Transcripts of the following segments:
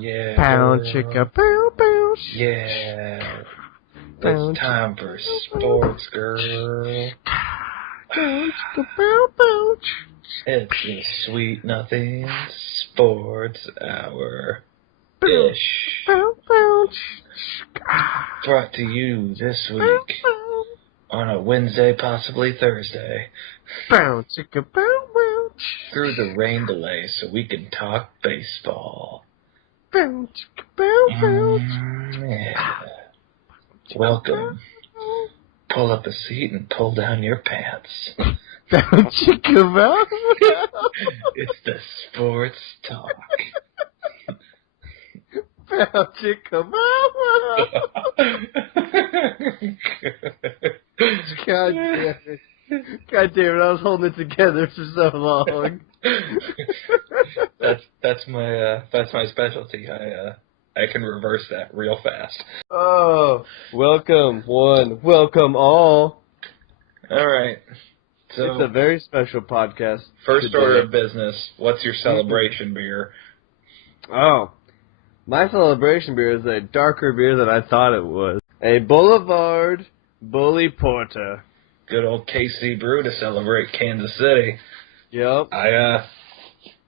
Yeah. Pow, chicka, pow, pow. Yeah. It's time for sports, girl. Pow, chicka, pow, pow. It's the Sweet Nothing Sports Hour. Pow, Ish. pow, pow. Brought to you this week on a Wednesday, possibly Thursday. Pow, chicka, pow, pow. Through the rain delay so we can talk baseball. Pow, chicka, pow, pow. Yeah. Welcome. Pull up a seat and pull down your pants. Pow, chicka, pow, pow. It's the sports talk. Pow, chicka, pow, pow. God damn it. God damn it, I was holding it together for so long. That's my specialty. I can reverse that real fast. Oh, welcome one, welcome all. All right. So It's a very special podcast. First today. order of business. What's your celebration beer? Oh, my celebration beer is a darker beer than I thought it was. A Boulevard Bully Porter. Good old KC Brew to celebrate Kansas City. Yep.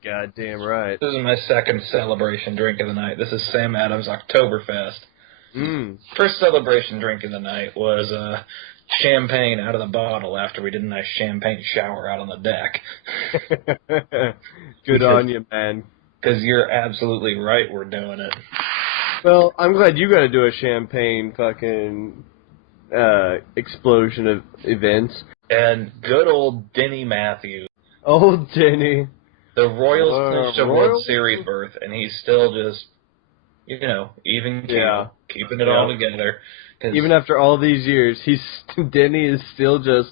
Goddamn right. This is my second celebration drink of the night. This is Sam Adams Oktoberfest. First celebration drink of the night was champagne out of the bottle after we did a nice champagne shower out on the deck. Good on you, man. Because you're absolutely right, we're doing it. Well, I'm glad you got to do a champagne fucking explosion of events. And good old Denny Matthews. Old Denny. The Royals clinched a World Series berth, and he's still just, even keel, keeping it all together. Even after all these years, Denny is still just,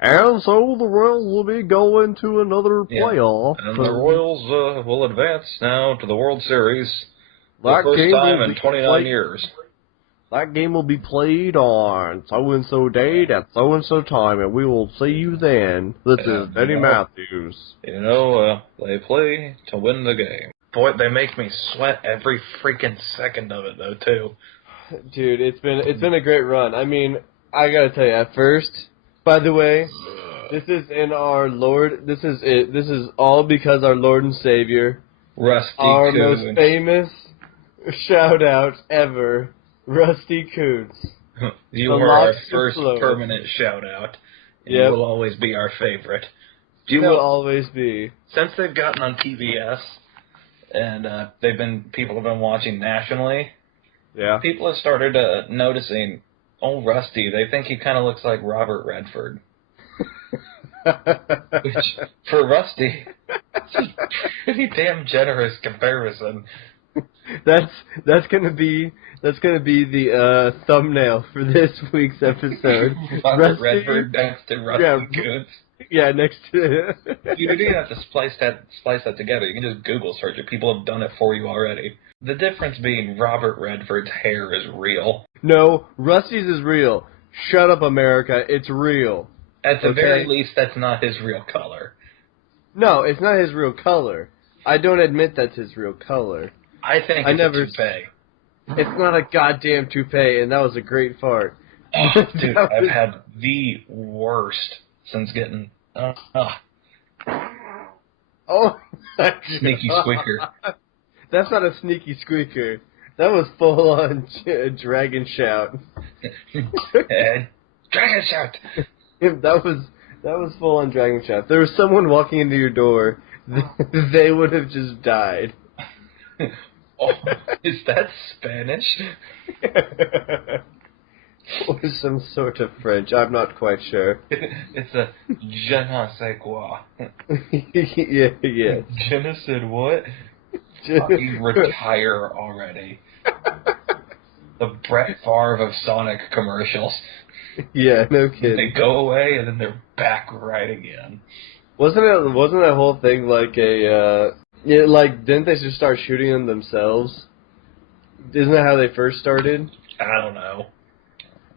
and so the Royals will be going to another playoff. And the Royals will advance now to the World Series for the first time in 29 years. That game will be played on so-and-so date at so-and-so time, and we will see you then. This is Denny Matthews. They play to win the game. Boy, they make me sweat every freaking second of it, though, too. Dude, it's been a great run. I mean, I gotta tell you, at first, by the way, this is all because our Lord and Savior, Rusty our Kuntz. most famous shout-out ever, Rusty Kuntz. You are our first permanent shout-out. You will always be our favorite. You will always be. Since they've gotten on TBS, and people have been watching nationally, people have started noticing, Rusty, they think he kind of looks like Robert Redford. Which, for Rusty, it's a pretty damn generous comparison. That's gonna be the thumbnail for this week's episode. Robert Redford next to Rusty Kuntz. Yeah, next to. You don't even have to splice that together. You can just Google search it. People have done it for you already. The difference being Robert Redford's hair is real. No, Rusty's is real. Shut up, America. It's real. At the very least, that's not his real color. No, it's not his real color. I don't admit that's his real color. I think it's a toupee. It's not a goddamn toupee, and that was a great fart. Oh, dude, I've had the worst since getting... Oh, sneaky squeaker. That's not a sneaky squeaker. That was full-on dragon shout. Dragon shout! That was full-on dragon shout. If there was someone walking into your door, they would have just died. Oh, is that Spanish? Or some sort of French. I'm not quite sure. It's a je ne sais quoi. Yeah. Je ne sais what? Fucking retire already. The Brett Favre of Sonic commercials. Yeah, no kidding. They go away and then they're back right again. Wasn't that whole thing like didn't they just start shooting them themselves? Isn't that how they first started? I don't know.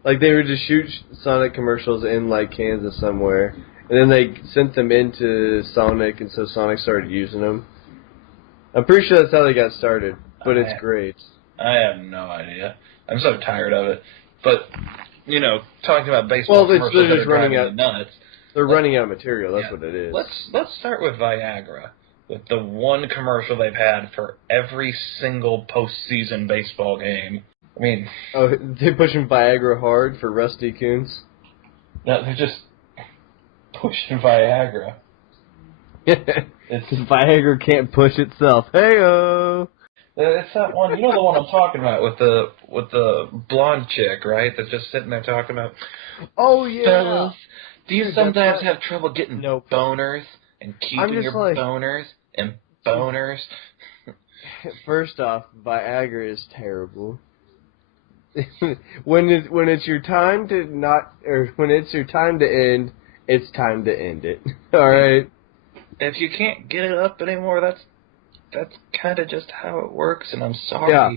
Like, they would just shoot Sonic commercials in, Kansas somewhere, and then they sent them into Sonic, and so Sonic started using them. I'm pretty sure that's how they got started. but it's great. I have no idea. I'm so tired of it. But, talking about baseball commercials that are driving me nuts. They're running out of material, that's what it is. Let's start with Viagra, with the one commercial they've had for every single postseason baseball game. I mean... Oh, they're pushing Viagra hard for Rusty Kuntz? No, they're just pushing Viagra. Viagra can't push itself. Hey-oh! It's that one, the one I'm talking about with the blonde chick, right? That's just sitting there talking about. Oh yeah. Fellas, do you sometimes have trouble getting boners and keeping your boners and boners? First off, Viagra is terrible. when it's your time to when it's your time to end, it's time to end it. All right. If you can't get it up anymore, that's kind of just how it works, and I'm sorry. Yeah.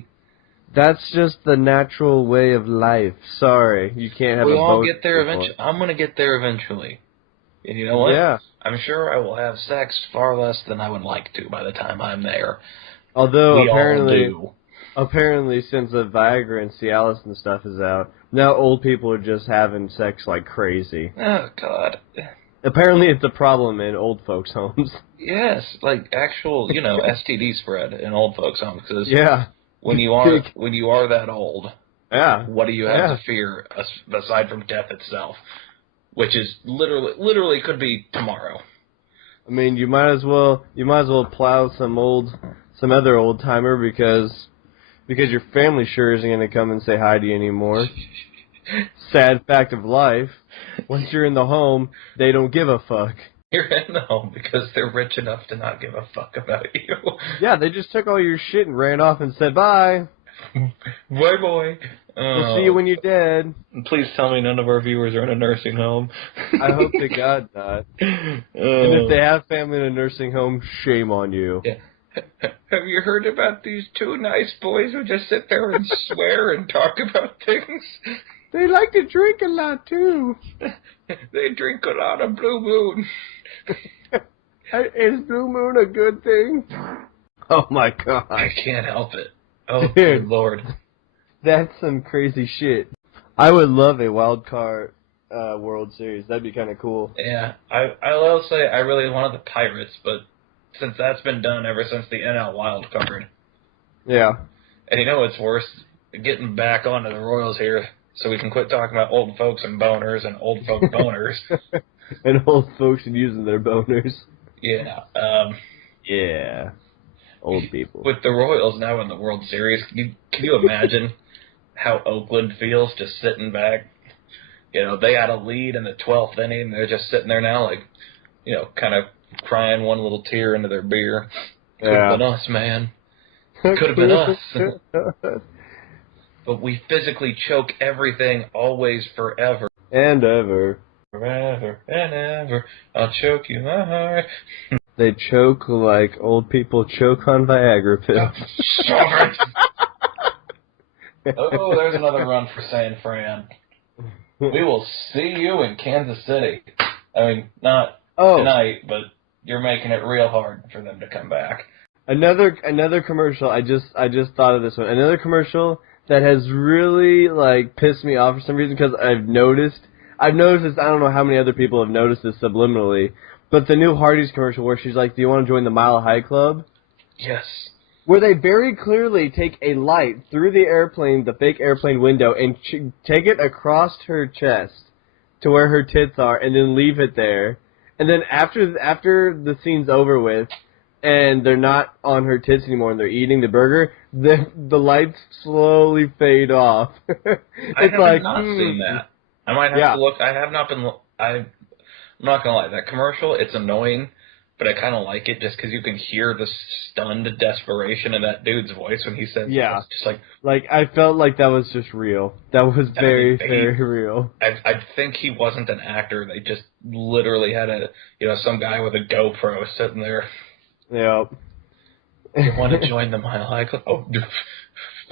That's just the natural way of life. Sorry, you can't have a boat. We'll all get there eventually. I'm going to get there eventually. And you know what? Yeah. I'm sure I will have sex far less than I would like to by the time I'm there. Although, we apparently, all do. Apparently, since the Viagra and Cialis and stuff is out, now old people are just having sex like crazy. Oh, God. Apparently, it's a problem in old folks' homes. Yes, like actual, STD spread in old folks' homes. Cause yeah. When you are that old, yeah. What do you have to fear aside from death itself, which is literally could be tomorrow. I mean, you might as well plow some other old timer because your family sure isn't going to come and say hi to you anymore. Sad fact of life. Once you're in the home, they don't give a fuck. You're in the home because they're rich enough to not give a fuck about you. Yeah, they just took all your shit and ran off and said bye. Bye, boy. We'll see you when you're dead. Please tell me none of our viewers are in a nursing home. I hope to God not. And if they have family in a nursing home, shame on you. Yeah. Have you heard about these two nice boys who just sit there and swear and talk about things? They like to drink a lot, too. They drink a lot of Blue Moon. Is Blue Moon a good thing? Oh, my God. I can't help it. Oh, good Lord. That's some crazy shit. I would love a wild card World Series. That'd be kind of cool. Yeah. I will say I really wanted the Pirates, but since that's been done ever since the NL wild card. Yeah. And you know what's worse? Getting back onto the Royals here so we can quit talking about old folks and boners and old folk boners. And old folks and using their boners. Yeah. Yeah. Old people. With the Royals now in the World Series, can you imagine how Oakland feels just sitting back? They had a lead in the 12th inning, and they're just sitting there now like, kind of crying one little tear into their beer. Could have been us, man. Could have been us. But we physically choke everything, always, forever. And ever. Forever and ever, I'll choke you, my heart. They choke like old people choke on Viagra pills. Stop it! Oh, there's another run for San Fran. We will see you in Kansas City. I mean, not tonight, but you're making it real hard for them to come back. Another commercial. I just thought of this one. Another commercial that has really pissed me off for some reason because I've noticed this. I don't know how many other people have noticed this subliminally, but the new Hardee's commercial where she's like, "Do you want to join the Mile High Club?" Yes. Where they very clearly take a light through the fake airplane window, and take it across her chest to where her tits are, and then leave it there. And then after the scene's over with, and they're not on her tits anymore, and they're eating the burger, the lights slowly fade off. I have not seen that. I might have to look. I have not been. I'm not gonna lie. That commercial, it's annoying, but I kind of like it just because you can hear the stunned desperation in that dude's voice when he says, "Yeah." It's just I felt like that was just real. That was very real. I think he wasn't an actor. They just literally had some guy with a GoPro sitting there. Yep. You want to join the Mile High Club? Oh.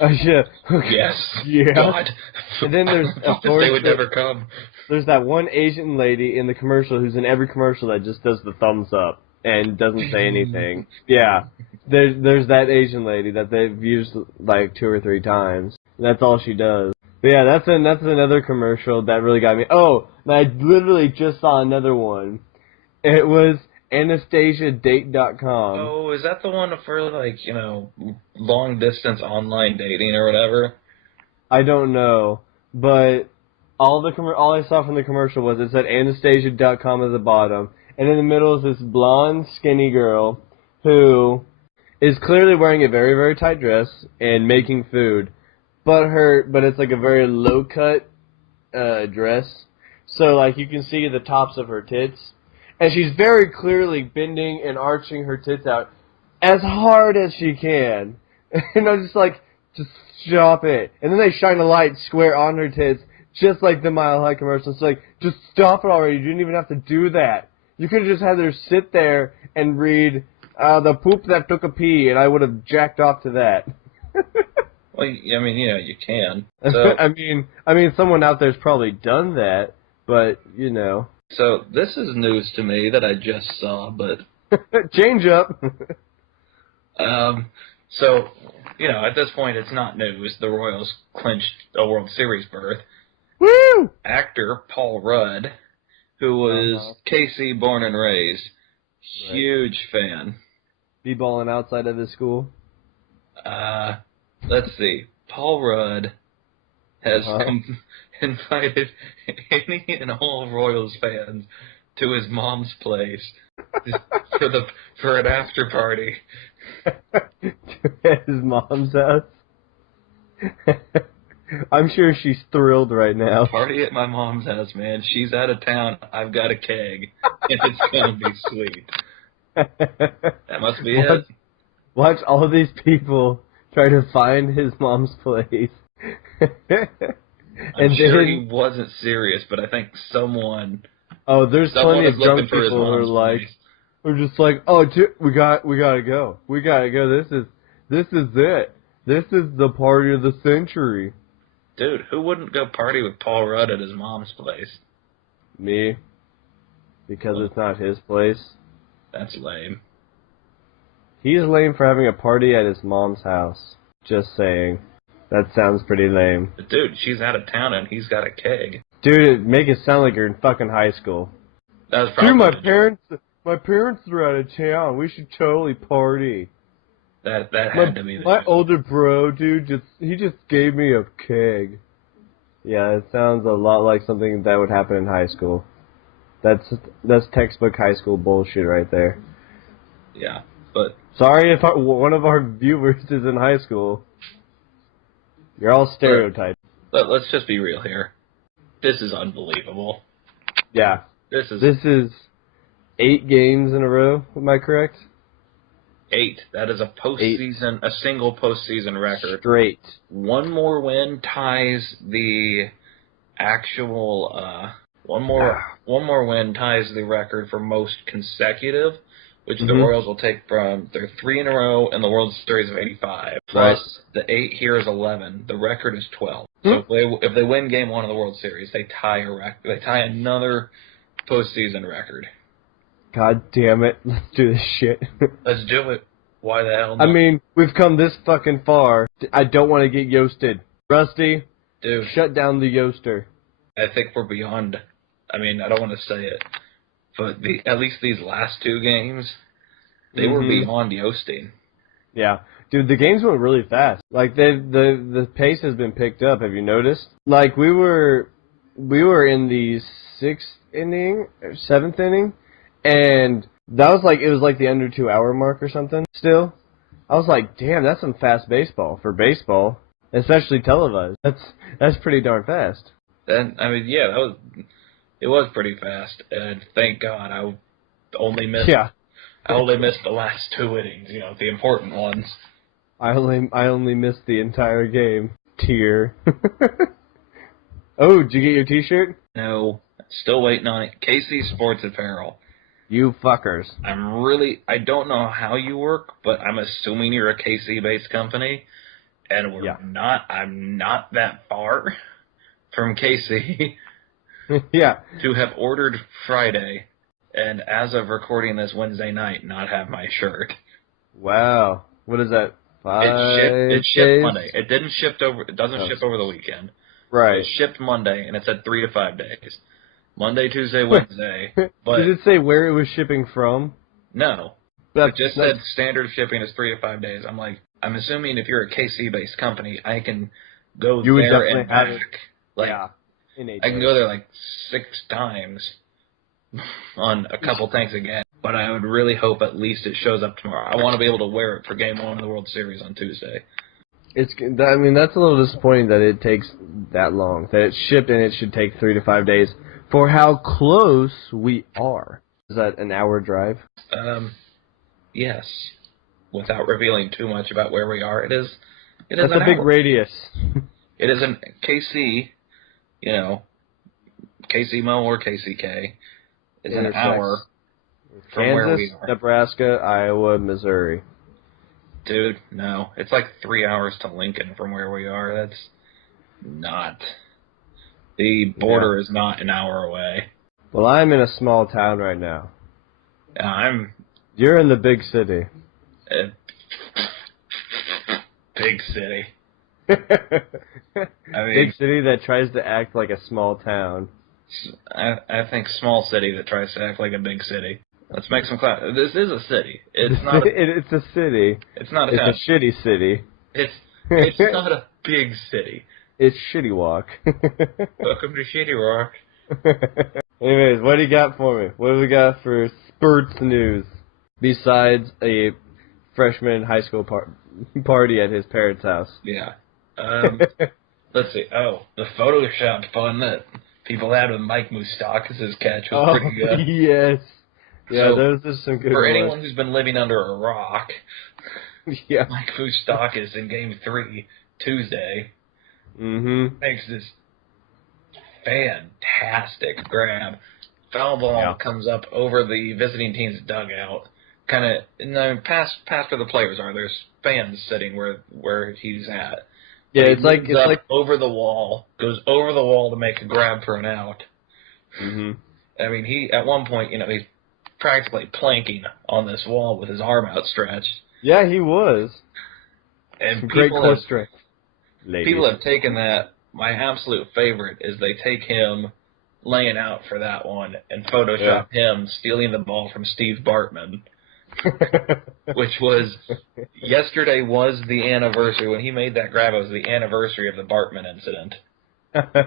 Yeah. Yes. Yeah. God. And then there's they would never come. There's that one Asian lady in the commercial who's in every commercial that just does the thumbs up. and doesn't say anything. Yeah, there's that Asian lady that they've used like 2 or 3 times. That's all she does. But yeah, that's another commercial that really got me. Oh, and I literally just saw another one. It was AnastasiaDate.com. Oh, is that the one for, like, long distance online dating or whatever? I don't know, but all I saw from the commercial was it said Anastasia.com at the bottom, and in the middle is this blonde, skinny girl who is clearly wearing a very, very tight dress and making food, but it's like a very low cut dress, so like you can see the tops of her tits, and she's very clearly bending and arching her tits out as hard as she can, and I'm just like, just stop it. And then they shine a light square on her tits, just like the Mile High commercial. It's like, just stop it already. You didn't even have to do that. You could have just had her sit there and read, the poop that took a pee, and I would have jacked off to that. Well, I mean, you can. So, I mean, someone out there's probably done that, but, So, this is news to me that I just saw, but... Change up. So, at this point, it's not news. The Royals clinched a World Series berth. Woo! Actor Paul Rudd, who was KC born and raised, huge fan. Be balling outside of his school? Let's see. Paul Rudd has invited any and all Royals fans to his mom's place for an after party. To his mom's house? I'm sure she's thrilled right now. Party at my mom's house, man. She's out of town. I've got a keg. And it's going to be sweet. That must be it. Watch all of these people try to find his mom's place. I'm sure he wasn't serious, but I think someone... Oh, there's plenty of drunk people who are like... We're just like, oh, we gotta go. We gotta go. This is it. This is the party of the century. Dude, who wouldn't go party with Paul Rudd at his mom's place? Me. Because it's not his place. That's lame. He's lame for having a party at his mom's house. Just saying. That sounds pretty lame. But dude, she's out of town and he's got a keg. Dude, make it sound like you're in fucking high school. That was probably Dude, my parents are out of town. We should totally party. That had to be my older bro, dude, he just gave me a keg. Yeah, it sounds a lot like something that would happen in high school. That's textbook high school bullshit right there. Yeah, but... Sorry if one of our viewers is in high school. You're all stereotyped. Let's just be real here. This is unbelievable. Yeah. This is 8 games in a row, am I correct? 8. That is a single postseason record. Straight. One more win ties the actual, one more win ties the record for most consecutive, which the Royals will take from their 3 in a row in the World Series of '85. Plus, the 8 here is 11. The record is 12. So if they win Game 1 of the World Series, they tie another postseason record. God damn it. Let's do this shit. Let's do it. Why the hell not? I mean, we've come this fucking far. I don't want to get yoasted. Rusty, dude, shut down the yoaster. I think we're beyond... I mean, I don't want to say it, but at least these last 2 games, they were beyond yoasting. Yeah. Dude, the games went really fast. Like, the pace has been picked up. Have you noticed? Like, we were in the 6th inning, or 7th inning, and that was like, it was like the under 2 hour mark or something still. I was like, damn, that's some fast baseball for baseball, especially televised. That's pretty darn fast. And I mean, yeah, it was pretty fast, and thank God I only missed the last 2 innings, the important ones. I only missed the entire game. Tear. Oh, did you get your T-shirt? No, still waiting on it. KC Sports Apparel. You fuckers. I don't know how you work, but I'm assuming you're a KC-based company, and I'm not that far from KC. Yeah. To have ordered Friday and as of recording this Wednesday night, not have my shirt. Wow. What is that? 5 It shipped days? Monday. It didn't ship over. It doesn't ship over the weekend. Right. It shipped Monday, and it said 3 to 5 days. Monday, Tuesday, Wednesday. But did it say where it was shipping from? No. It just said standard shipping is 3 to 5 days. I'm like, I'm assuming if you're a KC-based company, I can go there and back. Yeah. I can go there like 6 times on a couple tanks again. But I would really hope at least it shows up tomorrow. I want to be able to wear it for Game 1 of the World Series on Tuesday. That's a little disappointing that it takes that long. That it's shipped and it should take 3 to 5 days for how close we are. Is that an hour drive? Yes. Without revealing too much about where we are, it is. That's a big radius. It is in KC, KC-Mo or KCK. It's an hour from Kansas, where we are. Nebraska, Iowa, Missouri. Dude, no. It's like 3 hours to Lincoln from where we are. That's not. The border is not an hour away. Well, I'm in a small town right now. You're in the big city. Big city. Big city that tries to act like a small town. I think small city that tries to act like a big city. Let's make some class. This is a city. It's not. It's a city. It's not a town. It's a shitty city. It's not a big city. It's Shitty Walk. Welcome to Shitty Walk. Anyways, what do you got for me? What do we got for sports news? Besides a freshman high school party at his parents' house. Yeah. Let's see. Oh, the Photoshop fun that people had with Mike Moustakas' catch was pretty good. Yes. Yeah, so, those are some good for ones. anyone who's been living under a rock, yeah. Mike Moustakas in Game 3, Tuesday, makes this fantastic grab. Foul ball comes up over the visiting team's dugout. Kind of past where the players are. There's fans sitting where he's at. Yeah, it's like over the wall. Goes over the wall to make a grab for an out. I mean, he at one point, he's practically planking on this wall with his arm outstretched. Yeah, he was. And great core strength. People have taken that. My absolute favorite is they take him laying out for that one and Photoshop him stealing the ball from Steve Bartman. Which was, yesterday was the anniversary. When he made that grab, it was the anniversary of the Bartman incident.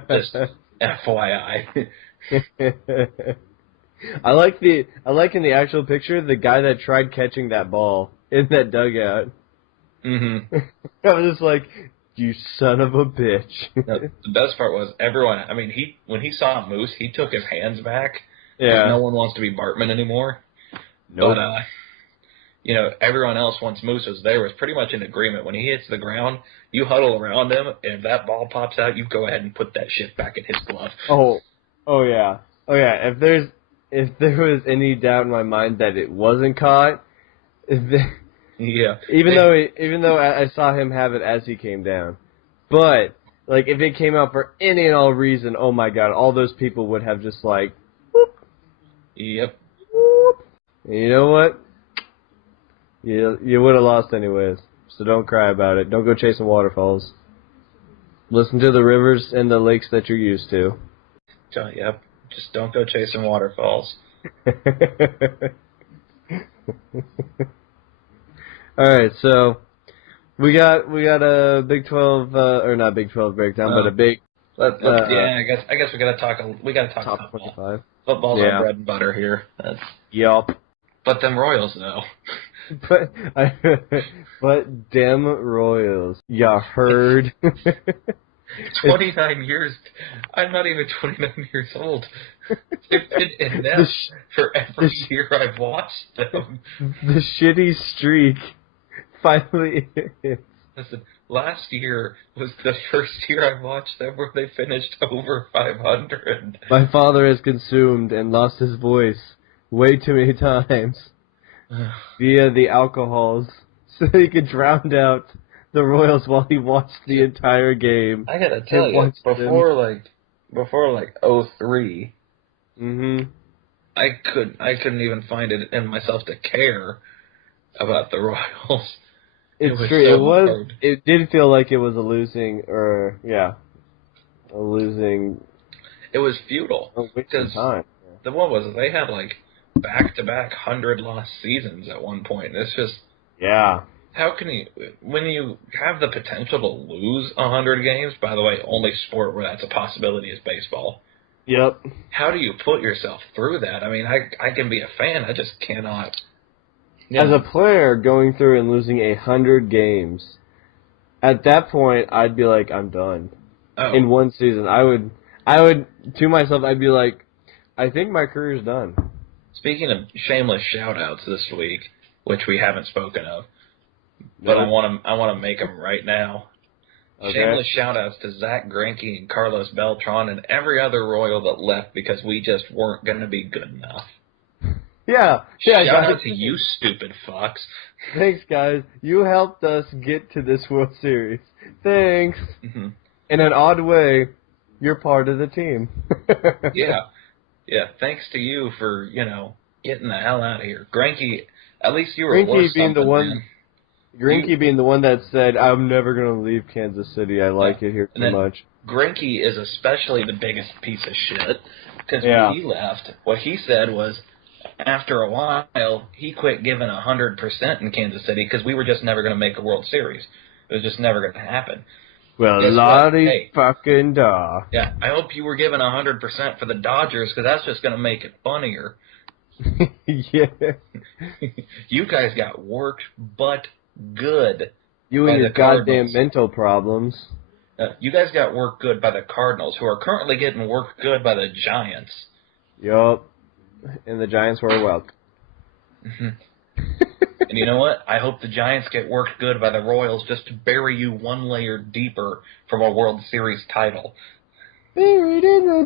Just FYI. I like in the actual picture, the guy that tried catching that ball in that dugout. I was just like, you son of a bitch. The best part was everyone, I mean, when he saw Moose, he took his hands back. Yeah. No one wants to be Bartman anymore. Nope. But, everyone else, once Moose was there, was pretty much in agreement. When he hits the ground, you huddle around him, and if that ball pops out, you go ahead and put that shit back in his glove. Oh yeah. If there was any doubt in my mind that it wasn't caught, even though I saw him have it as he came down, but like if it came out for any and all reason, oh my god, all those people would have just like, whoop. Yep. Whoop. And you know what? You would have lost anyways, so don't cry about it. Don't go chasing waterfalls. Listen to the rivers and the lakes that you're used to. Yep. Just don't go chasing waterfalls. All right, so we got a Big 12 or not Big 12 breakdown, but a big. I guess we gotta talk top football. 25. Football's our bread and butter here. Yup. But them Royals though. but dem Royals. Ya heard. 29 years. I'm not even 29 years old. They've been inept for every year I've watched them. The shitty streak finally ends. Listen, last year was the first year I watched them where they finished over 500. My father has consumed and lost his voice way too many times via the alcohols so he could drown out the Royals while he watched the entire game. I gotta tell you, before 03, I couldn't even find it in myself to care about the Royals. It's was true. so It was. hard. It did feel like it was a losing, a losing. It was futile. A wasting time. The one was they had like back-to-back 100-loss seasons at one point. It's just how can you when you have the potential to lose 100 games? By the way, only sport where that's a possibility is baseball. Yep. How do you put yourself through that? I mean, I can be a fan. I just cannot. As a player going through and losing 100 games, at that point I'd be like, I'm done. Oh. In one season, I would to myself, I'd be like, I think my career's done. Speaking of shameless shout-outs this week, which we haven't spoken of, but I want to make them right now. Okay. Shameless shout-outs to Zach Greinke and Carlos Beltran and every other Royal that left because we just weren't going to be good enough. Yeah. Shout out to you, stupid fucks. Thanks, guys. You helped us get to this World Series. Thanks. Mm-hmm. In an odd way, you're part of the team. Yeah. Thanks to you for, getting the hell out of here. Greinke, at least you were worth something, man. Greinke being the one that said, I'm never going to leave Kansas City. I like it here too much. Greinke is especially the biggest piece of shit because when he left, what he said was after a while, he quit giving 100% in Kansas City because we were just never going to make a World Series. It was just never going to happen. Well, lottie fucking da. Yeah, I hope you were giving 100% for the Dodgers because that's just going to make it funnier. Yeah. You guys got worked, but good. You and your goddamn mental problems. You guys got worked good by the Cardinals, who are currently getting worked good by the Giants. Yup. And the Giants were welcome. Mm-hmm. And you know what? I hope the Giants get worked good by the Royals just to bury you one layer deeper from a World Series title. Buried in the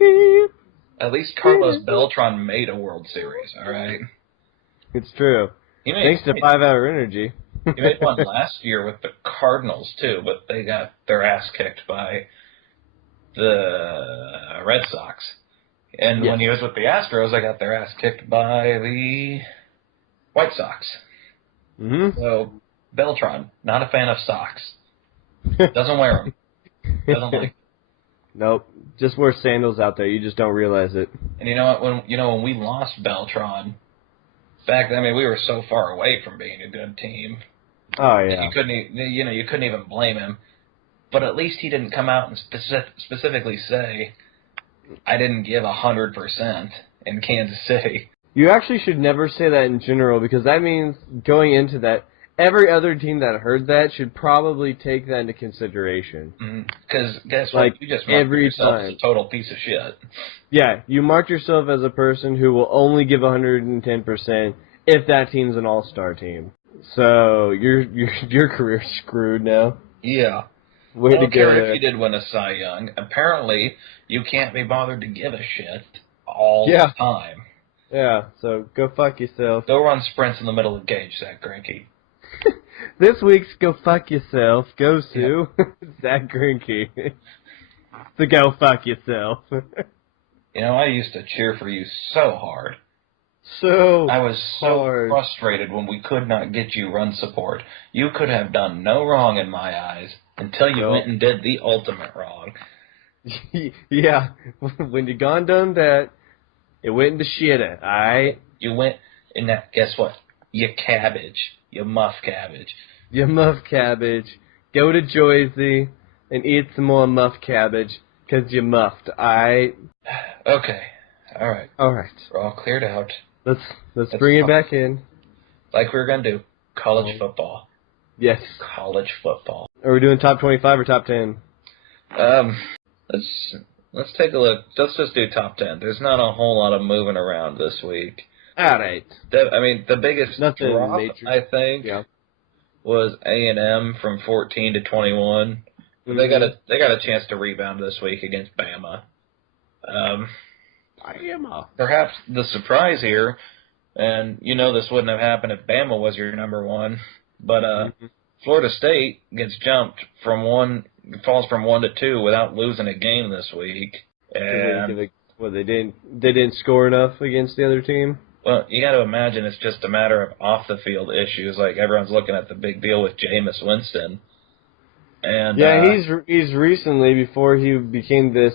deep. At least Carlos Beltran made a World Series, all right? It's true. Thanks to 5 Hour Energy. He made one last year with the Cardinals, too, but they got their ass kicked by the Red Sox. And when he was with the Astros, they got their ass kicked by the White Sox. Mm-hmm. So, Beltran, not a fan of socks. Doesn't wear them. Doesn't like them. Nope. Just wear sandals out there. You just don't realize it. And you know what? When we lost Beltran, back then, we were so far away from being a good team. Oh yeah. You couldn't even blame him. But at least he didn't come out and specifically say, I didn't give 100% in Kansas City. You actually should never say that in general because that means going into that, every other team that heard that should probably take that into consideration. Because guess what? You just marked yourself as a total piece of shit. Yeah, you marked yourself as a person who will only give 110% if that team's an all-star team. So your career's screwed now. Yeah. I don't care if you did win a Cy Young. Apparently, you can't be bothered to give a shit all the time. Yeah, so go fuck yourself. Go run sprints in the middle of the cage, Zach Greinke. This week's Go Fuck Yourself goes to Zach Greinke. So go fuck yourself. I used to cheer for you so hard. I was so frustrated when we could not get you run support. You could have done no wrong in my eyes until you went and did the ultimate wrong. Yeah, when you done that, it went into shitter, alright? You went, and that, guess what? You cabbage. You muff cabbage. You muff cabbage. Go to Joyzy and eat some more muff cabbage, because you muffed, alright? Okay. Alright. Alright. We're all cleared out. Let's bring it back in. Like we were going to do. College football. Yes. College football. Are we doing top 25 or top 10? Let's take a look. Let's just do top 10. There's not a whole lot of moving around this week. All right. The biggest drop, major. I think, was A&M from 14 to 21. Mm-hmm. They got a chance to rebound this week against Bama. Bama. Perhaps the surprise here, and this wouldn't have happened if Bama was your number one, but Florida State gets jumped falls from 1 to 2 without losing a game this week. And Well, they didn't score enough against the other team? Well, you got to imagine it's just a matter of off-the-field issues. Like, everyone's looking at the big deal with Jameis Winston. And, yeah, he's recently, before he became this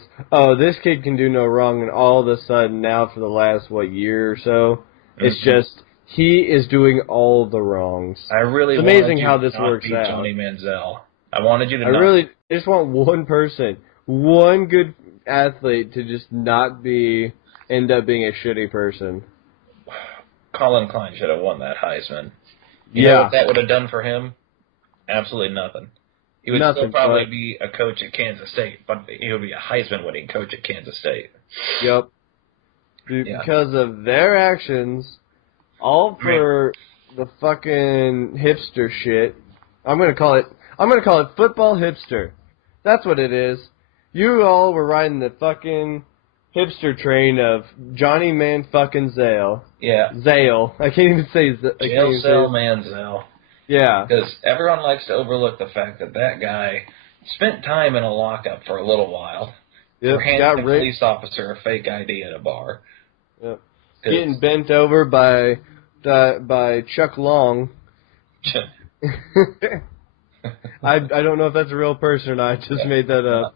kid can do no wrong, and all of a sudden now for the last, year or so, it's just, he is doing all the wrongs. I really it's amazing how this works out. Johnny Manziel. I wanted you to I just want one person, one good athlete to just not end up being a shitty person. Colin Klein should have won that Heisman. You know what that would have done for him? Absolutely nothing. He would still probably be a coach at Kansas State, but he would be a Heisman-winning coach at Kansas State. Yep. Because of their actions, all for the fucking hipster shit. I'm gonna call it football hipster. That's what it is. You all were riding the fucking hipster train of Johnny Man fucking Zale. Yeah. Zale. I can't even say Jail Manziel. Yeah. Because everyone likes to overlook the fact that guy spent time in a lockup for a little while. Yep. For handing a police officer a fake ID at a bar. Yep. Getting bent over by Chuck Long. I don't know if that's a real person or not. I just made that up.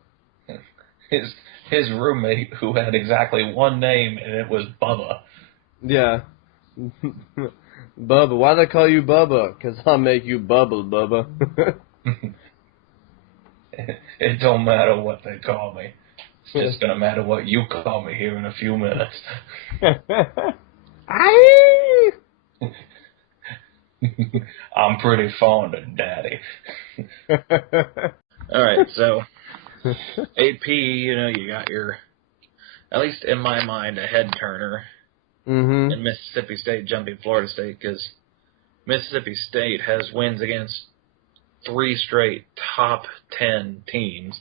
His roommate, who had exactly one name, and it was Bubba. Yeah. Bubba. Why they call you Bubba? 'Cause I'll make you bubble, Bubba. It don't matter what they call me. It's just going to matter what you call me here in a few minutes. I'm pretty fond of Daddy. All right, so AP, you got your, at least in my mind, a head turner. Mm-hmm. In Mississippi State jumping Florida State, because Mississippi State has wins against 3 straight top 10 teams.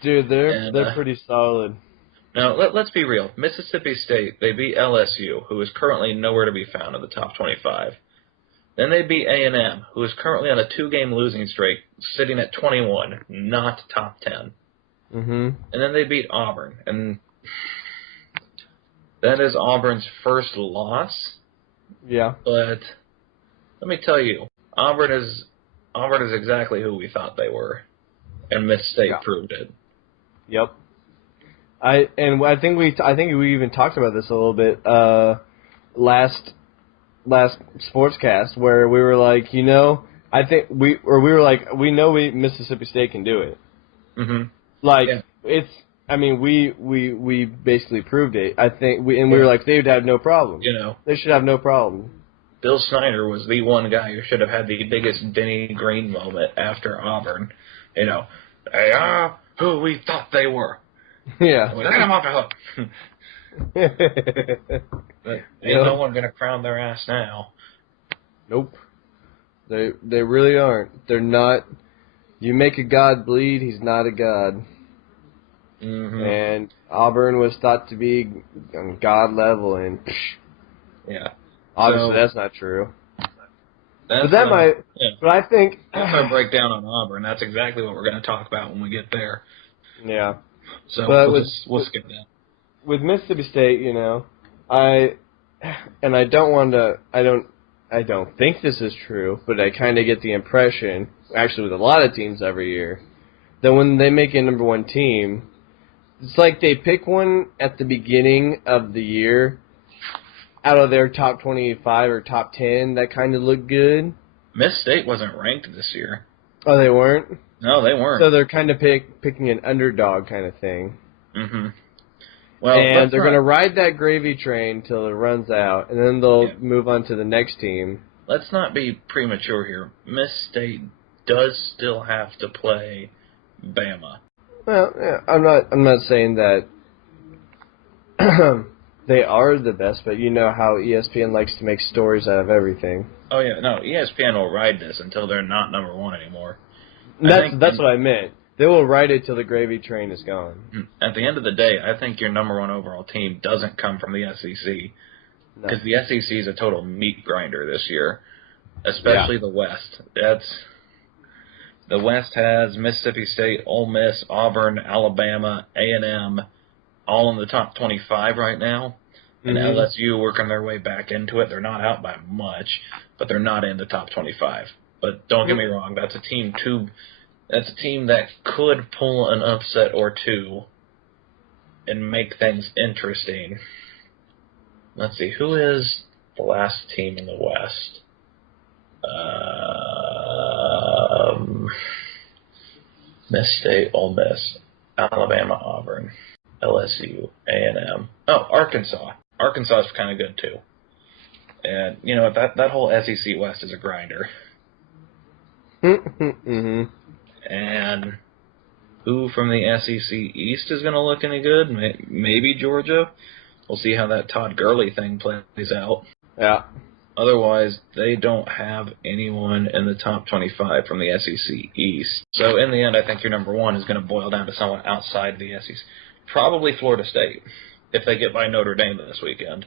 Dude, they're pretty solid. Now, let's be real. Mississippi State, they beat LSU, who is currently nowhere to be found in the top 25. Then they beat A&M, who is currently on a 2-game losing streak, sitting at 21, not top 10. Mm-hmm. And then they beat Auburn, and that is Auburn's first loss. Yeah. But let me tell you, Auburn is exactly who we thought they were, and Miss State proved it. Yep. I think we even talked about this a little bit last sportscast, where we were like, we know Mississippi State can do it. Mm-hmm. We basically proved it. I think we were like, they would have no problem. They should have no problem. Bill Snyder was the one guy who should have had the biggest Denny Green moment after Auburn. They are who we thought they were. Yeah. We let them off the hook. But ain't no one gonna crown their ass now. Nope. They really aren't. They're not. You make a god bleed, he's not a god. Mm-hmm. And Auburn was thought to be on god level, and yeah, obviously that's not true. But I think that's our breakdown on Auburn. That's exactly what we're going to talk about when we get there. Yeah. So we'll skip that. With Mississippi State, I don't think this is true, but I kind of get the impression, actually with a lot of teams every year, that when they make a number 1 team, it's like they pick one at the beginning of the year out of their top 25 or top 10 that kind of look good. Miss State wasn't ranked this year. Oh, they weren't? No, they weren't. So they're kind of picking an underdog kind of thing. Mm-hmm. Well, and they're going to ride that gravy train till it runs out, and then they'll move on to the next team. Let's not be premature here. Miss State does still have to play Bama. Well, yeah, I'm not saying that they are the best, but you know how ESPN likes to make stories out of everything. Oh yeah, no, ESPN will ride this until they're not number 1 anymore. That's what I meant. They will ride it till the gravy train is gone. At the end of the day, I think your number 1 overall team doesn't come from the SEC. Because the SEC is a total meat grinder this year, especially the West. The West has Mississippi State, Ole Miss, Auburn, Alabama, A&M, all in the top 25 right now. And LSU working their way back into it. They're not out by much, but they're not in the top 25. But don't get me wrong, that's a team that could pull an upset or two and make things interesting. Let's see, who is the last team in the West? Miss State, Ole Miss, Alabama, Auburn, LSU, A&M. Oh, Arkansas. Arkansas is kind of good too. And you know that whole SEC West is a grinder. And who from the SEC East is going to look any good? Maybe Georgia. We'll see how that Todd Gurley thing plays out. Yeah. Otherwise, they don't have anyone in the top 25 from the SEC East. So in the end, I think your number one is going to boil down to someone outside the SEC. Probably Florida State, if they get by Notre Dame this weekend.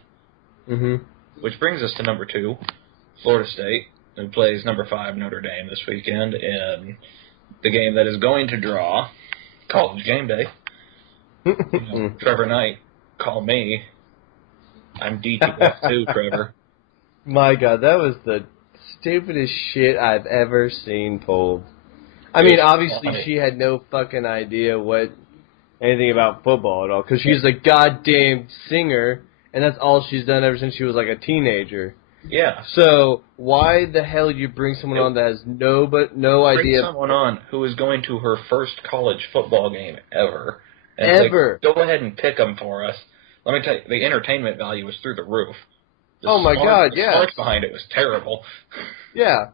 Which brings us to number two, Florida State, who plays number 5 Notre Dame this weekend in the game that is going to draw College Game Day. Trevor Knight, call me. I'm DTF2, Trevor. My God, that was the stupidest shit I've ever seen told. I mean, obviously she had no fucking idea anything about football at all, because she's a goddamn singer, and that's all she's done ever since she was like a teenager. Yeah. So why the hell you bring someone on that has no idea? Bring someone on who is going to her first college football game ever. Ever. Go ahead and pick them for us. Let me tell you, the entertainment value was through the roof. God, yeah. The smarts behind it was terrible. Yeah.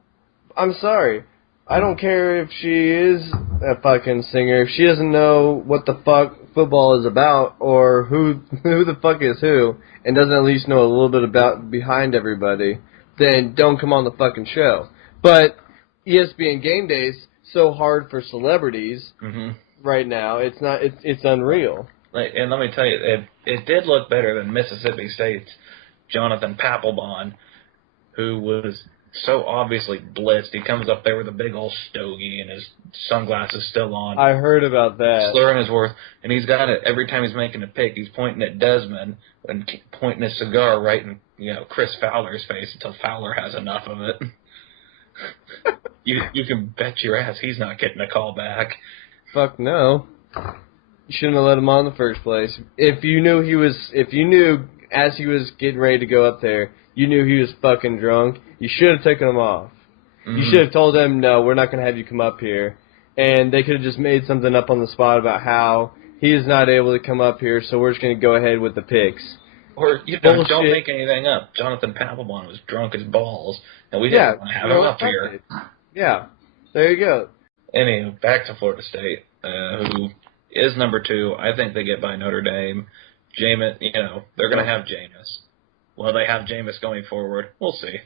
I'm sorry. I don't care if she is a fucking singer. If she doesn't know what the fuck football is about or who the fuck is who and doesn't at least know a little bit about behind everybody, then don't come on the fucking show. But ESPN Game Day's so hard for celebrities right now. It's unreal. And let me tell you, it did look better than Mississippi State's Jonathan Papelbon, who was so obviously blitzed. He comes up there with a big old stogie and his sunglasses still on. I heard about that. Slurring his words. And he's got it every time he's making a pick. He's pointing at Desmond and pointing his cigar right in Chris Fowler's face until Fowler has enough of it. You can bet your ass he's not getting a call back. Fuck no. You shouldn't have let him on in the first place. If you knew as he was getting ready to go up there, you knew he was fucking drunk, you should have taken him off. You should have told him, no, we're not going to have you come up here. And they could have just made something up on the spot about how he is not able to come up here, so we're just going to go ahead with the picks. Or, don't make anything up. Jonathan Papelbon was drunk as balls, and we didn't want to have him up here. Yeah, there you go. Anyway, back to Florida State, who is number 2. I think they get by Notre Dame. Jameis, they're going to have Jameis. Will they have Jameis going forward? We'll see.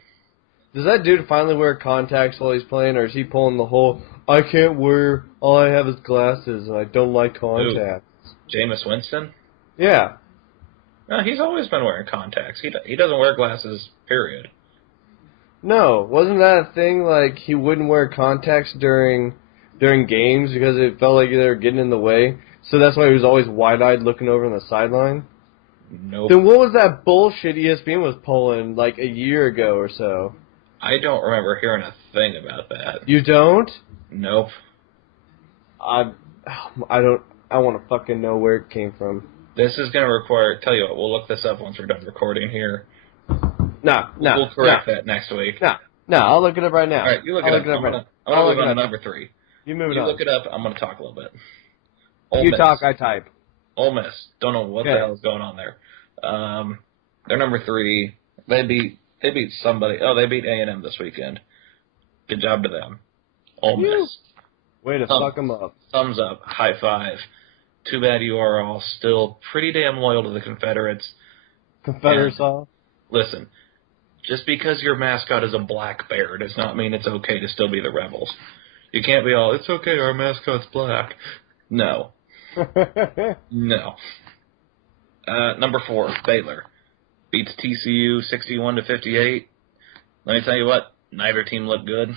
Does that dude finally wear contacts while he's playing, or is he pulling the whole, I can't wear, all I have is glasses, and I don't like contacts? Who? Jameis Winston? Yeah. No, he's always been wearing contacts. He doesn't wear glasses, period. No, wasn't that a thing, like he wouldn't wear contacts during games because it felt like they were getting in the way? So that's why he was always wide-eyed looking over on the sideline? Nope. Then what was that bullshit ESPN was pulling like a year ago or so? I don't remember hearing a thing about that. You don't? Nope. I want to fucking know where it came from. This is going to require, tell you what, we'll look this up once we're done recording here. No. We'll correct that next week. No, I'll look it up right now. All right, you look it up. I'm going to move on to number 3. You move it on. You look it up, I'm going to talk a little bit. You talk, I type. Ole Miss. Don't know what the hell is going on there. They're number 3. They beat somebody. Oh, they beat A&M this weekend. Good job to them. Ole Miss. Way to fuck them up. Thumbs up. High five. Too bad you are all still pretty damn loyal to the Confederates. Confederates all? Listen, just because your mascot is a black bear does not mean it's okay to still be the Rebels. You can't be all, it's okay, our mascot's black. No. No. Number 4, Baylor. Beats TCU 61-58. Let me tell you what, neither team looked good.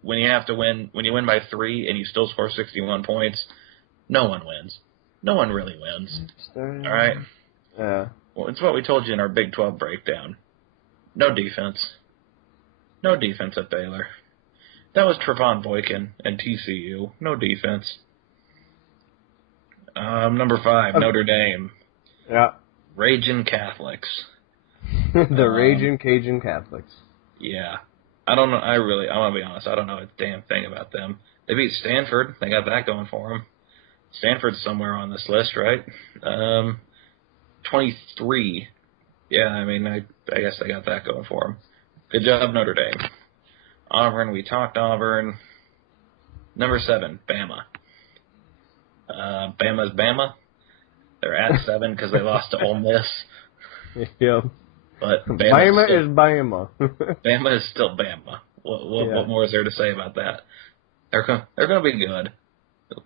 When you have to win, when you win by 3 and you still score 61 points, no one wins. No one really wins. All right? Yeah. Well, it's what we told you in our Big 12 breakdown. No defense. No defense at Baylor. That was Trevon Boykin and TCU. No defense. Number 5, Notre Dame. Yeah. Raging Catholics. The Raging Cajun Catholics. Yeah. I don't know. I want to be honest. I don't know a damn thing about them. They beat Stanford. They got that going for them. Stanford's somewhere on this list, right? 23. Yeah, I mean, I guess they got that going for them. Good job, Notre Dame. Auburn, we talked Auburn. Number 7, Bama. Bama's Bama. They're at 7 because they lost to Ole Miss. Yep. But Bama is Bama. Bama is still Bama. What more is there to say about that? They're going to be good,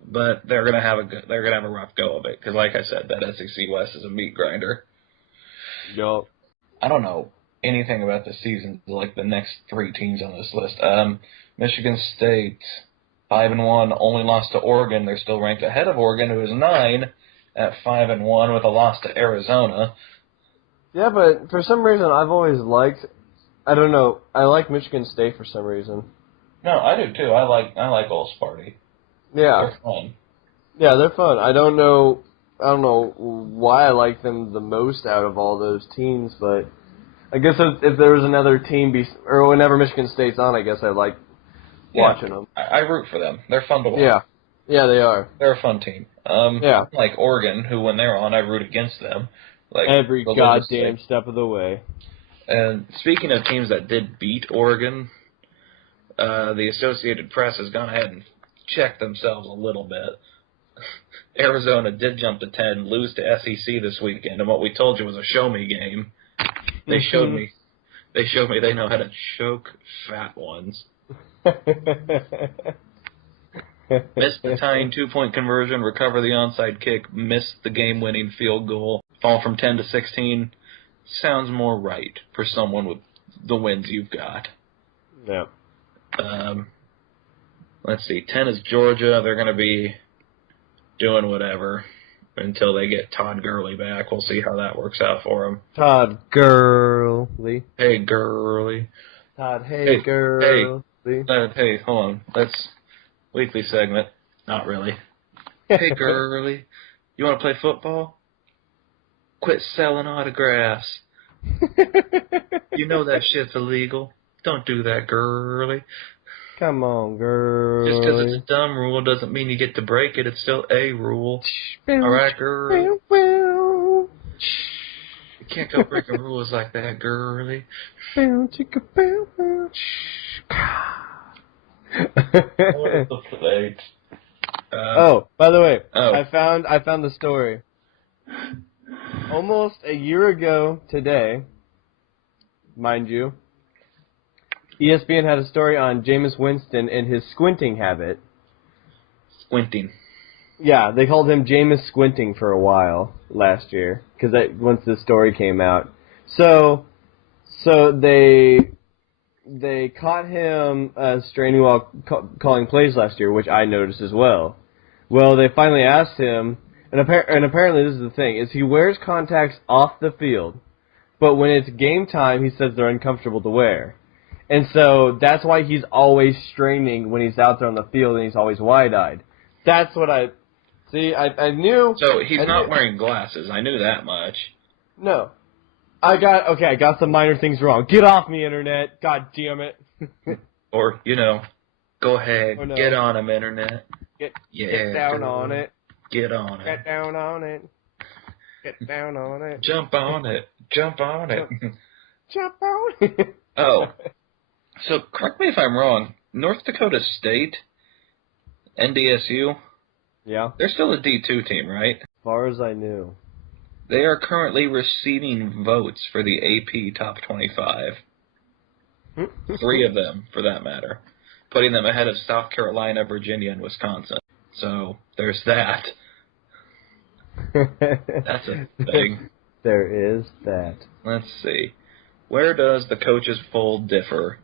but they're going to have a rough go of it because, like I said, that SEC West is a meat grinder. Yup. I don't know anything about the season like the next 3 teams on this list. Michigan State 5-1, only lost to Oregon. They're still ranked ahead of Oregon, who is 9 at 5-1 with a loss to Arizona. Yeah, but for some reason I've always liked. I don't know. I like Michigan State for some reason. No, I do too. I like Old Sparty. Yeah. They're fun. Yeah, they're fun. I don't know why I like them the most out of all those teams, but I guess if there was another team, or whenever Michigan State's on, I guess I like watching them. I root for them. They're fun to watch. Yeah, they are. They're a fun team. Like Oregon, who when they're on, I root against them. Like every goddamn step of the way. And speaking of teams that did beat Oregon, the Associated Press has gone ahead and checked themselves a little bit. Arizona did jump to 10, lose to SEC this weekend, and what we told you was a show-me game. They showed me. They showed me they know how to choke fat ones. Missed the tying 2-point conversion, recover the onside kick, missed the game-winning field goal, fall from 10 to 16. Sounds more right for someone with the wins you've got. Yeah. Let's see. 10 is Georgia. They're going to be doing whatever until they get Todd Gurley back. We'll see how that works out for them. Todd Gurley. Hey, Gurley. Todd, hey Gurley. Hey, hold on. That's weekly segment. Not really. Hey, Gurley. You want to play football? Quit selling autographs. You know that shit's illegal. Don't do that, Gurley. Come on, Gurley. Just because it's a dumb rule doesn't mean you get to break it. It's still a rule. All right, Gurley? You can't go breaking rules like that, Gurley. The plate. By the way, I found the story. Almost a year ago today, mind you, ESPN had a story on Jameis Winston and his squinting habit. Squinting. Yeah, they called him Jameis Squinting for a while last year once this story came out. So they caught him straining while calling plays last year, which I noticed as well. Well, they finally asked him, and apparently this is the thing, is he wears contacts off the field, but when it's game time, he says they're uncomfortable to wear. And so that's why he's always straining when he's out there on the field, and he's always wide-eyed. That's what I knew. So he's not wearing glasses. I knew that much. No. I got some minor things wrong. Get off me, Internet. God damn it. Or, go ahead. Get on him, Internet. Get down on it. Get on it. Get down on it. Get down on it. Jump on it. Jump on it. Jump on it. Oh. So, correct me if I'm wrong. North Dakota State, NDSU, yeah, they're still a D2 team, right? As far as I knew. They are currently receiving votes for the AP Top 25. 3 of them, for that matter. Putting them ahead of South Carolina, Virginia, and Wisconsin. So, there's that. That's a thing. There is that. Let's see. Where does the coaches poll differ?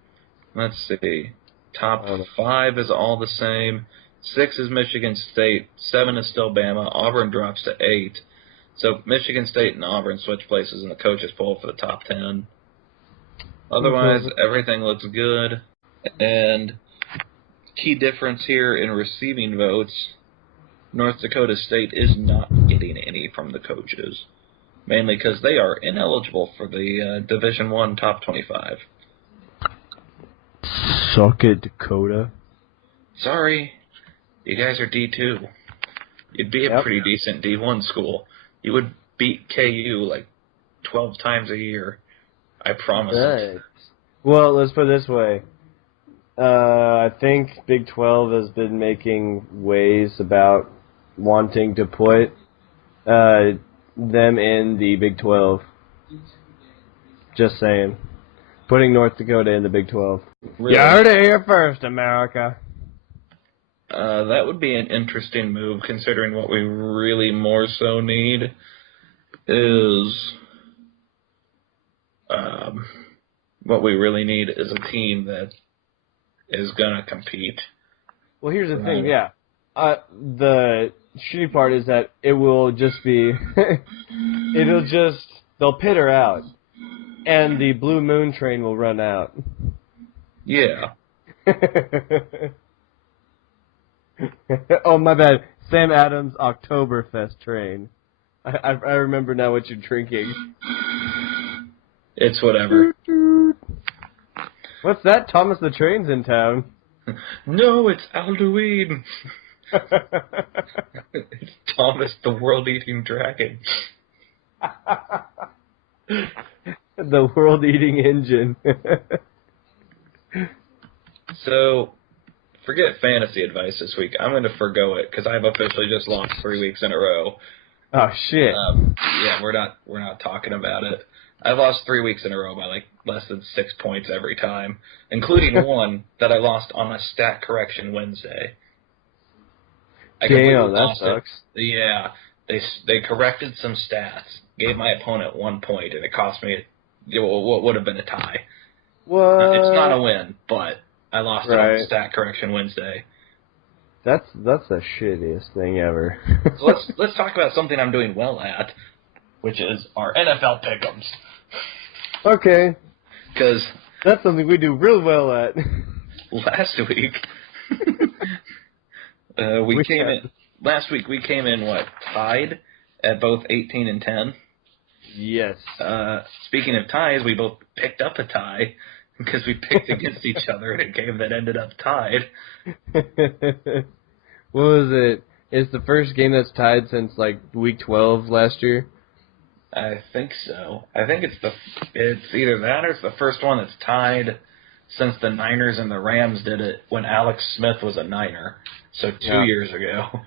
Let's see. Top 5 is all the same. 6 is Michigan State. 7 is still Bama. Auburn drops to 8. So Michigan State and Auburn switch places in the coaches poll for the top 10. Otherwise, everything looks good. And key difference here in receiving votes, North Dakota State is not getting any from the coaches, mainly because they are ineligible for the Division I top 25. Suck it, Dakota. Sorry, you guys are D2. You'd be a pretty decent D1 school. You would beat KU like 12 times a year. I promise it. Well, let's put it this way. I think Big 12 has been making ways about wanting to put them in the Big 12. Just saying. Putting North Dakota in the Big 12. Really? You heard it here first, America. That would be an interesting move, considering what we really more so need is... what we really need is a team that is going to compete. Well, here's the thing, yeah. The shitty part is that it will just be... they'll pit her out. And the Blue Moon train will run out. Yeah. Oh, my bad. Sam Adams Oktoberfest train. I remember now what you're drinking. It's whatever. What's that? Thomas the Train's in town. No, it's Alduin. It's Thomas the World-Eating Dragon. The World-Eating Engine. So, forget fantasy advice this week. I'm going to forgo it because I've officially just lost 3 weeks in a row. Oh shit! Yeah, we're not talking about it. I've lost 3 weeks in a row by like less than 6 points every time, including one that I lost on a stat correction Wednesday. Damn, that sucks. Yeah, they corrected some stats, gave my opponent 1 point, and it cost me what would have been a tie. What? It's not a win, but I lost it on stat correction Wednesday. That's the shittiest thing ever. So let's talk about something I'm doing well at, which is our NFL pick'ems. Okay. Because that's something we do real well at. Last week, Last week we came in tied at both 18 and 10. Yes. Speaking of ties, we both picked up a tie because we picked against each other in a game that ended up tied. What was it? It's the first game that's tied since like week 12 last year. I think so. I think it's either that or it's the first one that's tied since the Niners and the Rams did it when Alex Smith was a Niner. So 2 years ago.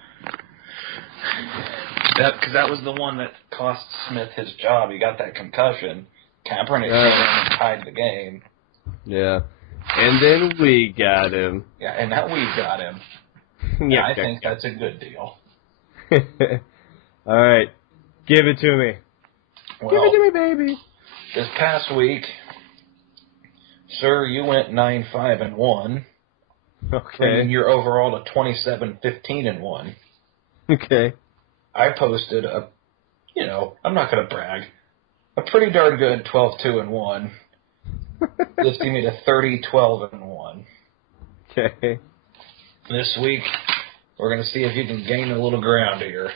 Because that was the one that cost Smith his job. He got that concussion. Kaepernick came in and tied the game. Yeah. And then we got him. Yeah, and now we got him. I think that's a good deal. All right. Give it to me. Well, give it to me, baby. This past week, sir, you went 9-5-1. Okay. Bringing your overall to 27-15-1. Okay. I posted I'm not going to brag, a pretty darn good 12-2-1, lifting me to 30-12-1. Okay. This week, we're going to see if you can gain a little ground here.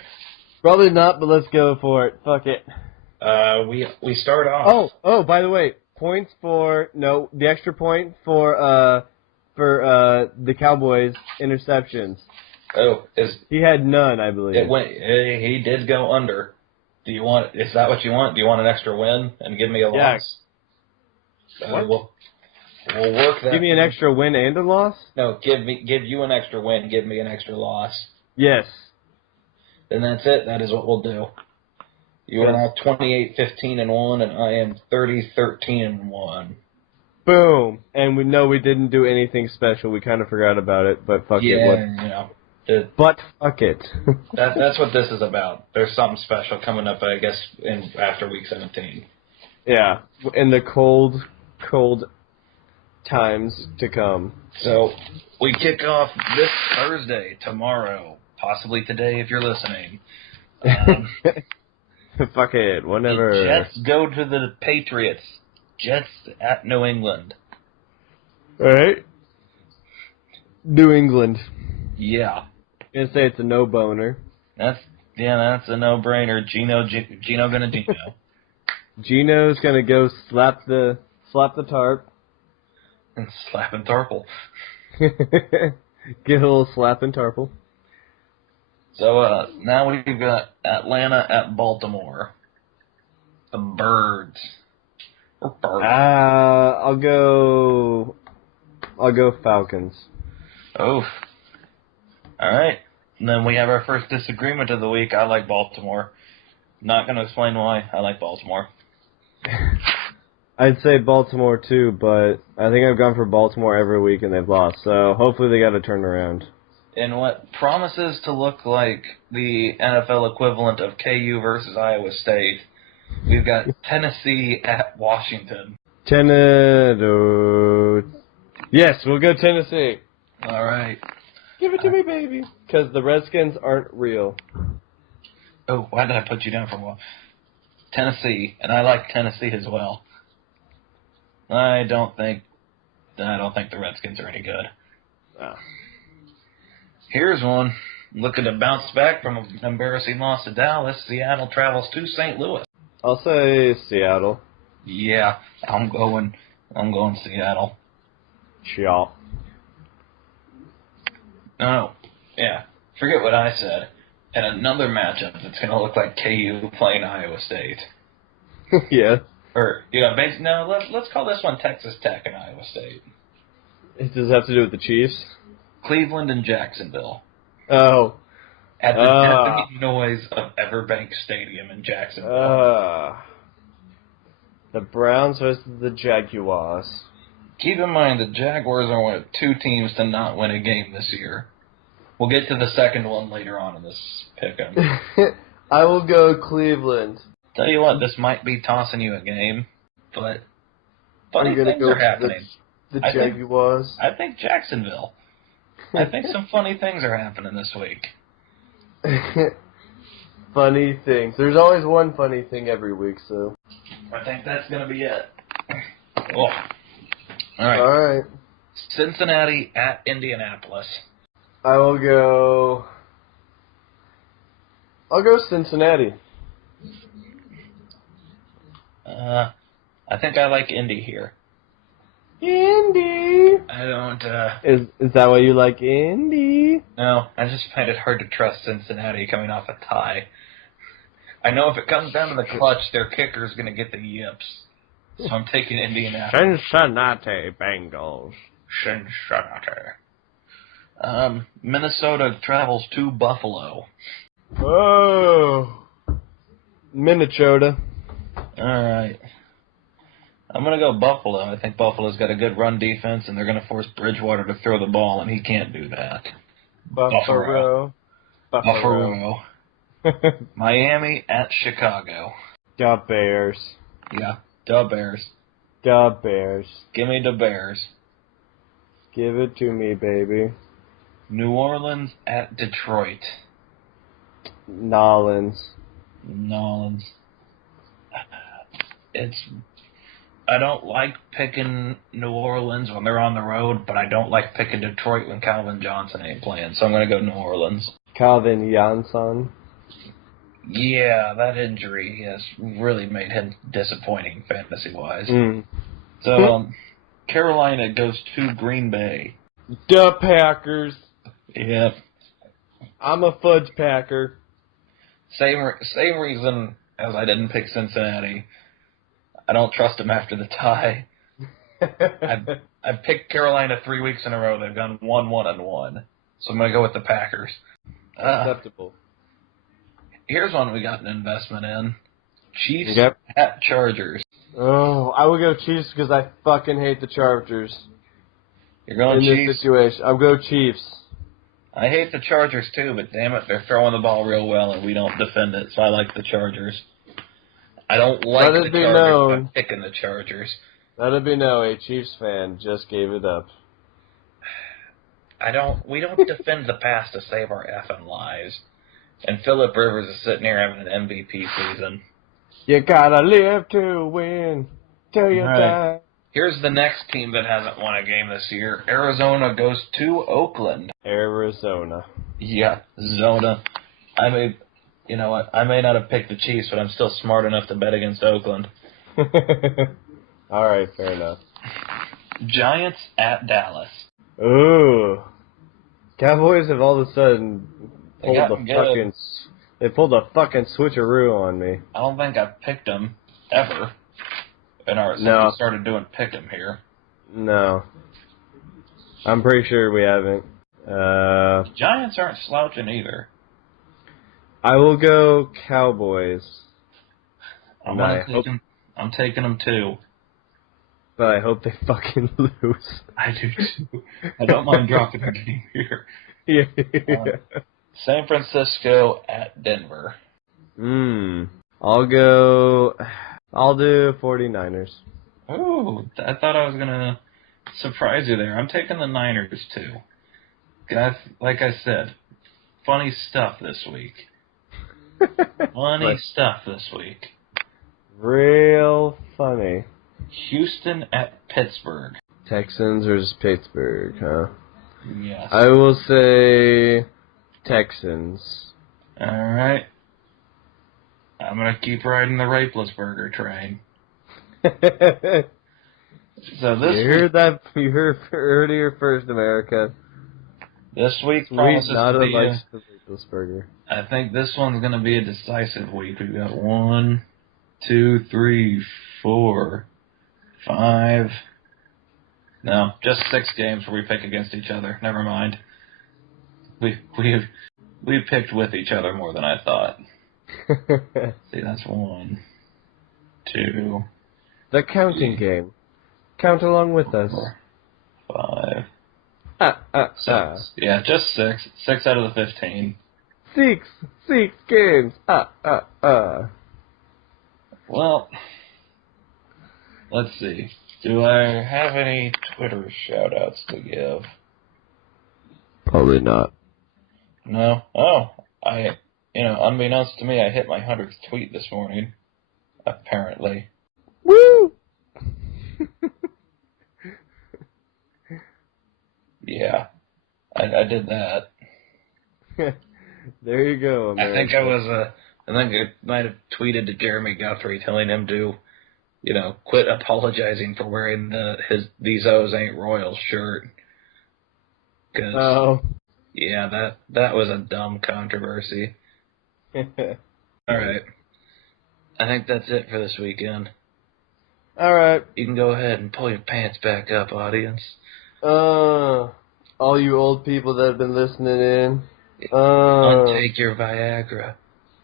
Probably not, but let's go for it. Fuck it. We start off. Oh, by the way, points the extra point for the Cowboys interceptions. He had none, I believe. He did go under. Is that what you want? Do you want an extra win and give me a loss? We'll work that. Give me an extra win and a loss? No, give you an extra win, give me an extra loss. Yes. Then that's it. That is what we'll do. You are now 28-15-1, and I am 30-13-1. Boom. And we didn't do anything special. We kind of forgot about it, but fuck it. But fuck it. That's what this is about. There's something special coming up, I guess, after week 17. Yeah. In the cold times to come. So, we kick off this Thursday, tomorrow, possibly today if you're listening. Fuck it, whenever. The Jets go to the Patriots. Jets at New England. Alright. New England. Yeah. I'm gonna say it's a no-boner. That's a no-brainer. Gino gonna Gino. Gino's gonna go slap the tarp. And slapping Tarple. Get a little slap and tarple. So, now we've got Atlanta at Baltimore. The Birds. I'll go Falcons. Oof. Alright. And then we have our first disagreement of the week. I like Baltimore. Not going to explain why. I like Baltimore. I'd say Baltimore too, but I think I've gone for Baltimore every week and they've lost. So hopefully they got to turn around. In what promises to look like the NFL equivalent of KU versus Iowa State, we've got Tennessee at Washington. Yes, we'll go Tennessee. All right. Give it to me, baby. Because the Redskins aren't real. Oh, why did I put you down for one? Tennessee, and I like Tennessee as well. I don't think the Redskins are any good. Oh. Here's one. Looking to bounce back from an embarrassing loss to Dallas. Seattle travels to St. Louis. I'll say Seattle. Yeah, I'm going Seattle. Shop. Oh, yeah. Forget what I said. And another matchup that's going to look like KU playing Iowa State. Yeah. Or, let's call this one Texas Tech and Iowa State. Does it have to do with the Chiefs? Cleveland and Jacksonville. Oh. At the deafening noise of Everbank Stadium in Jacksonville. The Browns versus the Jaguars. Keep in mind the Jaguars are one of two teams to not win a game this year. We'll get to the second one later on in this pick'em. I will go Cleveland. Tell you what, this might be tossing you a game, but funny things go are happening. The Jaguars. I think Jacksonville. I think some funny things are happening this week. Funny things. There's always one funny thing every week, so. I think that's going to be it. Oh. All right. Cincinnati at Indianapolis. I'll go Cincinnati. I think I like Indy here. Indy. I don't. Is that why you like Indy? No, I just find it hard to trust Cincinnati coming off a tie. I know if it comes down to the clutch, their kicker's going to get the yips. So I'm taking Indianapolis. Cincinnati Bengals. Cincinnati. Minnesota travels to Buffalo. Oh. Minnesota. All right. I'm going to go Buffalo. I think Buffalo's got a good run defense, and they're going to force Bridgewater to throw the ball, and he can't do that. Buffalo. Miami at Chicago. The Bears. Yeah, the Bears. The Bears. Give me the Bears. Give it to me, baby. New Orleans at Detroit. Nolans. I don't like picking New Orleans when they're on the road, but I don't like picking Detroit when Calvin Johnson ain't playing, so I'm going to go New Orleans. Calvin Johnson. Yeah, that injury has really made him disappointing fantasy-wise. So, Carolina goes to Green Bay. The Packers. Yep. I'm a fudge packer. Same reason as I didn't pick Cincinnati. I don't trust them after the tie. I picked Carolina 3 weeks in a row. They've gone 1-1-1. So I'm going to go with the Packers. Acceptable. Here's one we got an investment in. Chiefs Yep. at Chargers. Oh, I would go Chiefs because I fucking hate the Chargers. You're going in Chiefs? This situation. I'll go Chiefs. I hate the Chargers too, but damn it, they're throwing the ball real well and we don't defend it, so I like the Chargers. I don't like the Chargers, but I'm picking the Chargers. Let it be known, a Chiefs fan just gave it up. We don't defend the past to save our effing lives. And Phillip Rivers is sitting here having an MVP season. You gotta live to win till you die. Here's the next team that hasn't won a game this year. Arizona goes to Oakland. Arizona. Yeah, Zona. You know what? I may not have picked the Chiefs, but I'm still smart enough to bet against Oakland. All right, fair enough. Giants at Dallas. Ooh. Cowboys have all of a sudden pulled a fucking switcheroo on me. I don't think I've picked them ever. Since we started doing pick 'em here. No. I'm pretty sure we haven't. Giants aren't slouching either. I will go Cowboys. I'm taking them too. But I hope they fucking lose. I do too. I don't mind dropping a game here. Yeah. San Francisco at Denver. I'll do 49ers. Oh, I thought I was going to surprise you there. I'm taking the Niners too. Guys, like I said, funny stuff this week. Stuff this week. Real funny. Houston at Pittsburgh. Texans versus Pittsburgh, huh? Yes. I will say Texans. All right. I'm going to keep riding the Rapelessburger train. So You heard it here first, America. This week promises to be the Rapelessburger. I think this one's going to be a decisive week. We've got 1, 2, 3, 4, 5. No, just 6 games where we pick against each other. Never mind. We picked with each other more than I thought. See, that's 1, 2. The counting game. Count along with us. 4, 5. 6. Yeah, just 6. 6 out of the 15. 6 games. Well, let's see. Do I have any Twitter shout-outs to give? Probably not. No? Oh, unbeknownst to me, I hit my 100th tweet this morning. Apparently. Woo! Yeah, I did that. There you go, America. I think I might have tweeted to Jeremy Guthrie telling him to, quit apologizing for wearing These O's Ain't Royals shirt. Yeah, that was a dumb controversy. All right. I think that's it for this weekend. All right. You can go ahead and pull your pants back up, audience. All you old people that have been listening in. Untake your Viagra.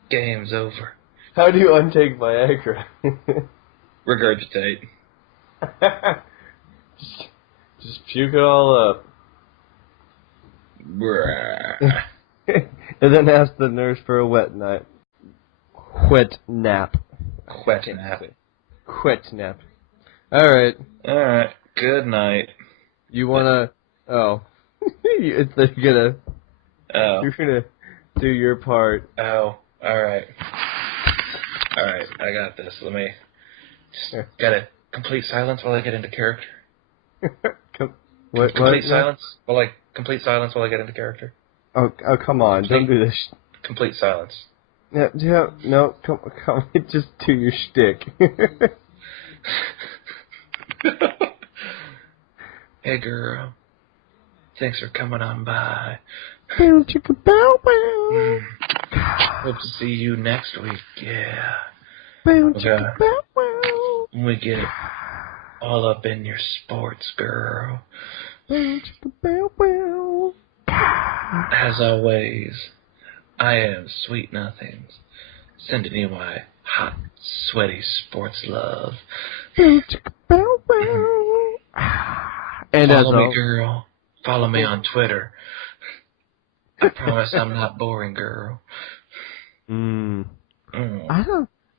Game's over. How do you untake Viagra? Regurgitate. just puke it all up. And then ask the nurse for a wet nap. Wet nap. Alright. Good night. You wanna... Oh. You're gonna do your part. Oh. Alright. I got this. Let me... Just gotta complete silence while I get into character. Complete silence while I get into character. Oh, come on. Don't do this. Complete silence. No, come on. Just do your shtick. Hey, girl. Thanks for coming on by. Bow, chicka, bow, bow. Hope to see you next week. Yeah. Bow, chicka, bow, bow. When we get all up in your sports, girl. Bow, chicka, bow, bow. As always, I am Sweet Nothings, sending you my hot, sweaty sports love. Bow, chicka, bow, bow. And follow me, girl. Follow me on Twitter. I promise I'm not boring, girl. I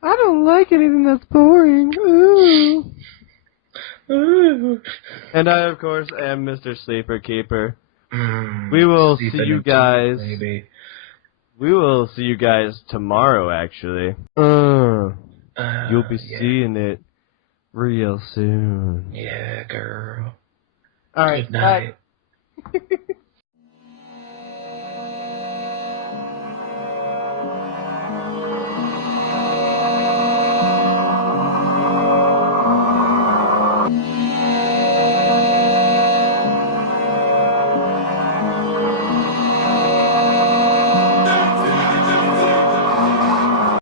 don't like anything that's boring. Ooh. And I, of course, am Mr. Sleeper Keeper. We will see you guys. We will see you guys tomorrow, actually. You'll be seeing it real soon. Yeah, girl. All right. Good night.